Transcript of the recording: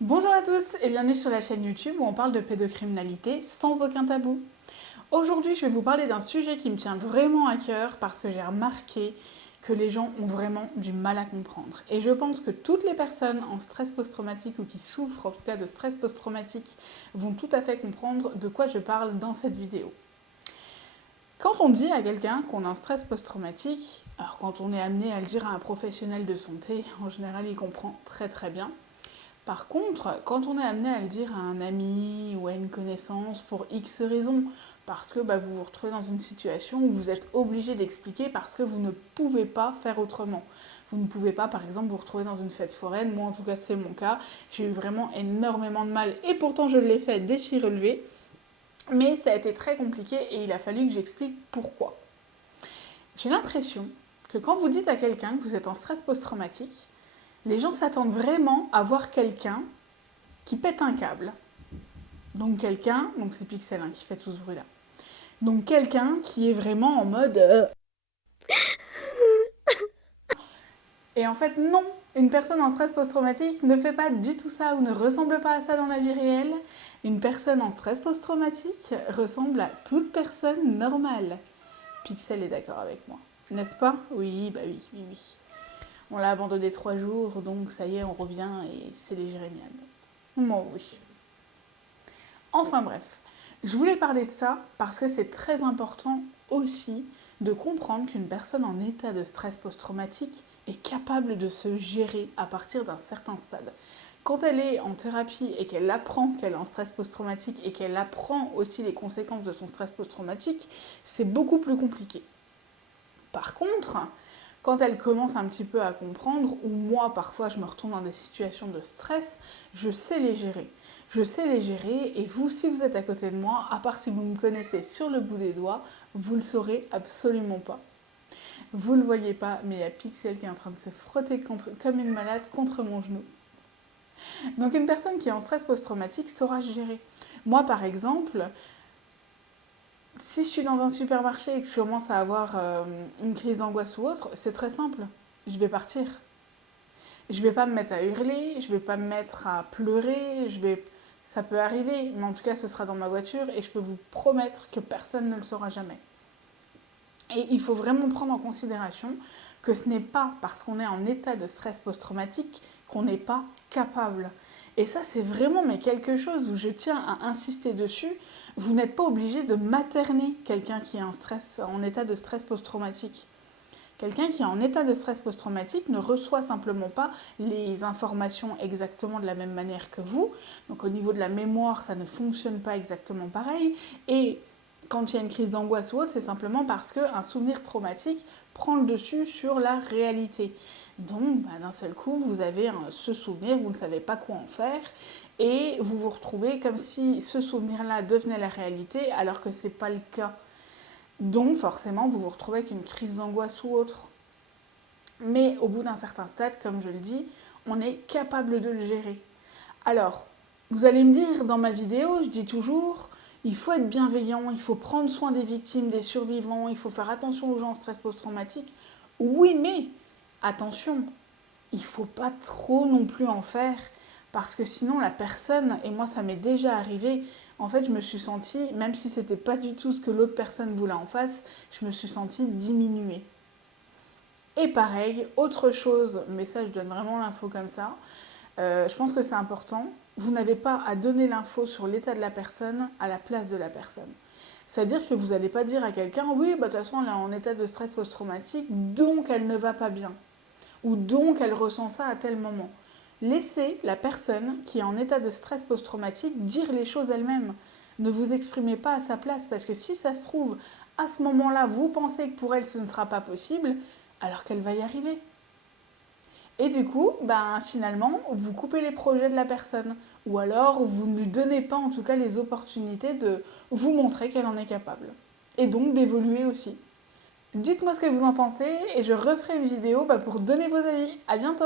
Bonjour à tous et bienvenue sur la chaîne YouTube où on parle de pédocriminalité sans aucun tabou. Aujourd'hui, je vais vous parler d'un sujet qui me tient vraiment à cœur parce que j'ai remarqué que les gens ont vraiment du mal à comprendre. Et je pense que toutes les personnes en stress post-traumatique ou qui souffrent en tout cas de stress post-traumatique vont tout à fait comprendre de quoi je parle dans cette vidéo. Quand on dit à quelqu'un qu'on a un stress post-traumatique, alors quand on est amené à le dire à un professionnel de santé, en général il comprend très très bien. Par contre, quand on est amené à le dire à un ami ou à une connaissance pour X raisons, parce que vous vous retrouvez dans une situation où vous êtes obligé d'expliquer parce que vous ne pouvez pas faire autrement. Vous ne pouvez pas, par exemple, vous retrouver dans une fête foraine. Moi, en tout cas, c'est mon cas. J'ai eu vraiment énormément de mal et pourtant je l'ai fait défi relevé. Mais ça a été très compliqué et il a fallu que j'explique pourquoi. J'ai l'impression que quand vous dites à quelqu'un que vous êtes en stress post-traumatique, les gens s'attendent vraiment à voir quelqu'un qui pète un câble. Donc c'est Pixel qui fait tout ce bruit là. Donc quelqu'un qui est vraiment en mode Et en fait non, une personne en stress post-traumatique ne fait pas du tout ça ou ne ressemble pas à ça dans la vie réelle. Une personne en stress post-traumatique ressemble à toute personne normale. Pixel est d'accord avec moi, n'est-ce pas? Oui, oui. On l'a abandonné 3 jours, donc ça y est, on revient et c'est les Jérémiades. Moi, oui. Enfin bref, je voulais parler de ça parce que c'est très important aussi de comprendre qu'une personne en état de stress post-traumatique est capable de se gérer à partir d'un certain stade. Quand elle est en thérapie et qu'elle apprend qu'elle est en stress post-traumatique et qu'elle apprend aussi les conséquences de son stress post-traumatique, c'est beaucoup plus compliqué. Par contre, quand elle commence un petit peu à comprendre, ou moi parfois je me retrouve dans des situations de stress, je sais les gérer. Je sais les gérer et vous, si vous êtes à côté de moi, à part si vous me connaissez sur le bout des doigts, vous le saurez absolument pas. Vous ne le voyez pas, mais il y a Pixel qui est en train de se frotter comme une malade contre mon genou. Donc une personne qui est en stress post-traumatique saura gérer. Moi par exemple, si je suis dans un supermarché et que je commence à avoir une crise d'angoisse ou autre, c'est très simple. Je vais partir. Je vais pas me mettre à hurler, je vais pas me mettre à pleurer, ça peut arriver, mais en tout cas ce sera dans ma voiture et je peux vous promettre que personne ne le saura jamais. Et il faut vraiment prendre en considération que ce n'est pas parce qu'on est en état de stress post-traumatique qu'on n'est pas capable. Et ça, c'est vraiment quelque chose où je tiens à insister dessus. Vous n'êtes pas obligé de materner quelqu'un qui est en état de stress post-traumatique. Quelqu'un qui est en état de stress post-traumatique ne reçoit simplement pas les informations exactement de la même manière que vous. Donc au niveau de la mémoire, ça ne fonctionne pas exactement pareil. Et quand il y a une crise d'angoisse ou autre, c'est simplement parce qu'un souvenir traumatique prend le dessus sur la réalité. Donc d'un seul coup, vous avez ce souvenir, vous ne savez pas quoi en faire, et vous vous retrouvez comme si ce souvenir-là devenait la réalité, alors que ce n'est pas le cas. Donc forcément, vous vous retrouvez avec une crise d'angoisse ou autre. Mais au bout d'un certain stade, comme je le dis, on est capable de le gérer. Alors, vous allez me dire, dans ma vidéo, je dis toujours, il faut être bienveillant, il faut prendre soin des victimes, des survivants, il faut faire attention aux gens en stress post-traumatique. Oui, mais attention, il ne faut pas trop non plus en faire, parce que sinon la personne, et moi ça m'est déjà arrivé, en fait je me suis sentie, même si c'était pas du tout ce que l'autre personne voulait en face, je me suis sentie diminuée. Et pareil, autre chose, mais ça je donne vraiment l'info comme ça, je pense que c'est important, vous n'avez pas à donner l'info sur l'état de la personne à la place de la personne. C'est-à-dire que vous n'allez pas dire à quelqu'un, oui, de toute façon elle est en état de stress post-traumatique, donc elle ne va pas bien. Ou donc elle ressent ça à tel moment. Laissez la personne qui est en état de stress post-traumatique dire les choses elle-même. Ne vous exprimez pas à sa place, parce que si ça se trouve, à ce moment-là, vous pensez que pour elle ce ne sera pas possible, alors qu'elle va y arriver. Et du coup, finalement, vous coupez les projets de la personne. Ou alors, vous ne lui donnez pas en tout cas les opportunités de vous montrer qu'elle en est capable. Et donc d'évoluer aussi. Dites-moi ce que vous en pensez et je referai une vidéo pour donner vos avis. À bientôt!